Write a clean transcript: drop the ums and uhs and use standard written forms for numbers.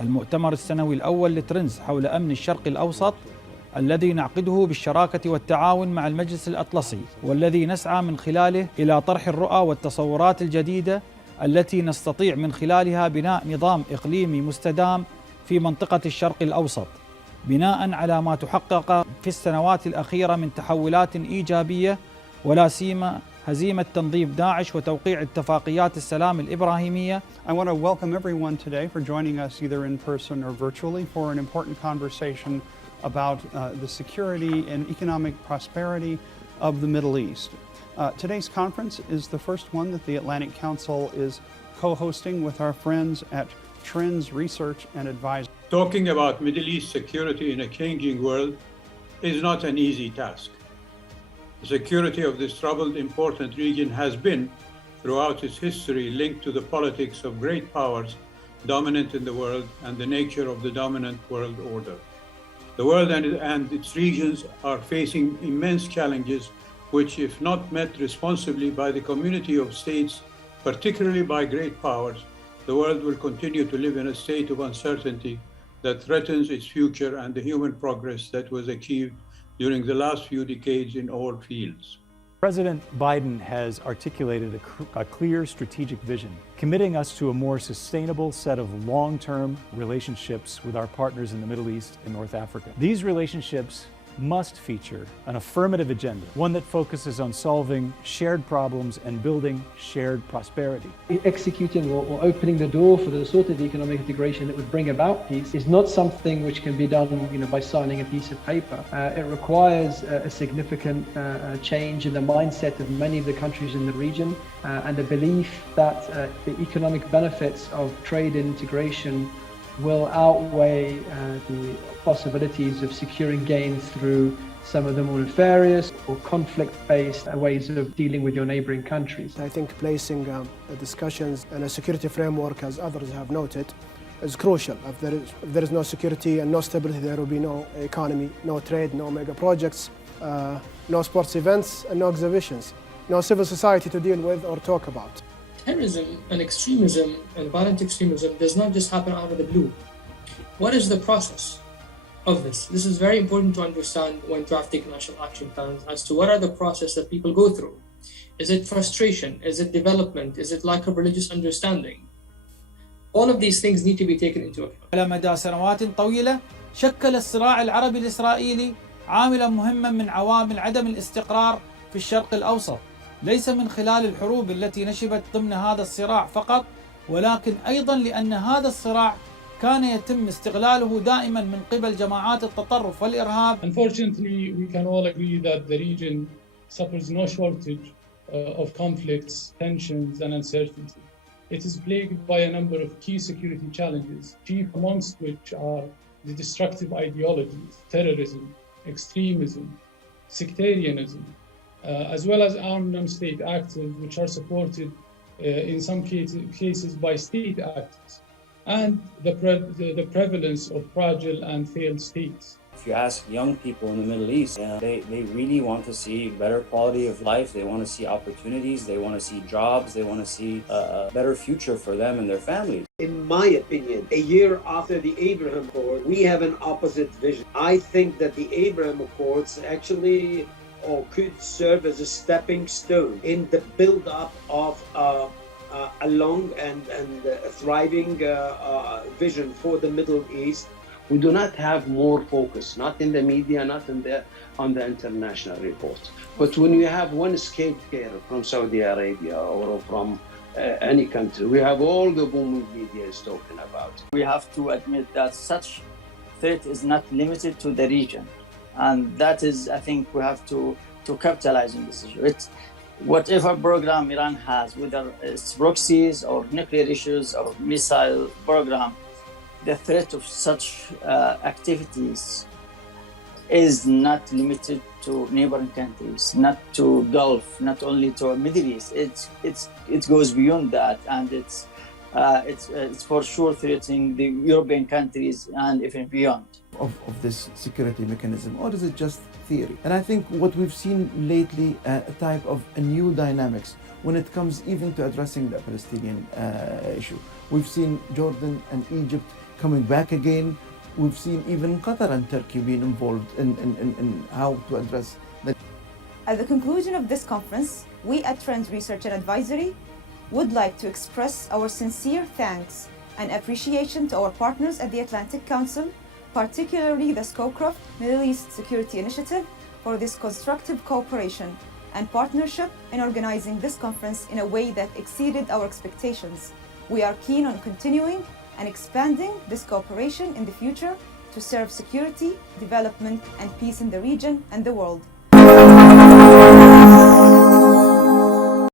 المؤتمر السنوي الأول لتريندز حول أمن الشرق الأوسط الذي نعقده بالشراكة والتعاون مع المجلس الأطلسي، والذي نسعى من خلاله إلى طرح الرؤى والتصورات الجديدة التي نستطيع من خلالها بناء نظام إقليمي مستدام في منطقة الشرق الأوسط، بناء على ما تحقق في السنوات الأخيرة من تحولات إيجابية، ولا سيما هزيمة تنظيم داعش وتوقيع اتفاقيات السلام الإبراهيمية. I want to welcome everyone today for joining us either in person or virtually for an important conversation about the security and economic prosperity of the Middle East. Today's conference is the first one that the Atlantic Council is co-hosting with our friends at Trends Research and Advisory. Talking about Middle East security in a changing world is not an easy task. The security of this troubled, important region has been, throughout its history, linked to the politics of great powers dominant in the world and the nature of the dominant world order. The world and its regions are facing immense challenges which, if not met responsibly by the community of states, particularly by great powers, the world will continue to live in a state of uncertainty that threatens its future and the human progress that was achieved during the last few decades in all fields. President Biden has articulated a clear strategic vision, committing us to a more sustainable set of long-term relationships with our partners in the Middle East and North Africa. These relationships must feature an affirmative agenda, one that focuses on solving shared problems and building shared prosperity. Executing or opening the door for the sort of economic integration that would bring about peace is not something which can be done, by signing a piece of paper. It requires a significant change in the mindset of many of the countries in the region, and a belief that the economic benefits of trade and integration will outweigh the possibilities of securing gains through some of the more nefarious or conflict-based ways of dealing with your neighboring countries. I think placing discussions in a security framework, as others have noted, is crucial. If there is no security and no stability, there will be no economy, no trade, no mega projects, no sports events and no exhibitions, no civil society to deal with or talk about. Terrorism and extremism and violent extremism does not just happen out of the blue. What is the process of this? This is very important to understand when drafting national action plans as to what are the process that people go through. Is it frustration? Is it development? Is it lack of religious understanding? All of these things need to be taken into account. على مدى سنوات طويلة شكل الصراع العربي الإسرائيلي عاملا مهما من عوامل عدم الاستقرار في الشرق الأوسط، ليس من خلال الحروب التي نشبت ضمن هذا الصراع فقط، ولكن أيضا لأن هذا الصراع كان يتم استغلاله دائما من قبل جماعات التطرف والإرهاب. Unfortunately, we can all agree that the region suffers no shortage of conflicts, tensions, and uncertainty. It is plagued by a number of key security challenges, chief amongst which are the destructive ideologies, terrorism, extremism, sectarianism, as well as armed non-state actors, which are supported in some cases by state actors, and the prevalence of fragile and failed states. If you ask young people in the Middle East, they really want to see better quality of life, they want to see opportunities, they want to see jobs, they want to see a better future for them and their families. In my opinion, a year after the Abraham Accords, we have an opposite vision. I think that the Abraham Accords actually could serve as a stepping stone in the build-up of a long and thriving vision for the Middle East. We do not have more focus, not in the media, not on the international reports. But when you have one scapegoat from Saudi Arabia or from any country, we have all the booming media is talking about. We have to admit that such threat is not limited to the region. And that is, I think, we have to capitalize on this issue. It's whatever program Iran has, whether it's proxies or nuclear issues or missile program, the threat of such activities is not limited to neighboring countries, not to Gulf, not only to Middle East. It goes beyond that, and it's for sure threatening the European countries and even beyond. Of this security mechanism, or is it just theory. And I think what we've seen lately, a type of a new dynamics when it comes even to addressing the Palestinian issue. We've seen Jordan and Egypt coming back again. We've seen even Qatar and Turkey being involved in how to address the... At the conclusion of this conference, we at Trends Research and Advisory would like to express our sincere thanks and appreciation to our partners at the Atlantic Council, particularly the Scowcroft Middle East Security Initiative, for this constructive cooperation and partnership in organizing this conference in a way that exceeded our expectations. We are keen on continuing and expanding this cooperation in the future to serve security, development, and peace in the region and the world.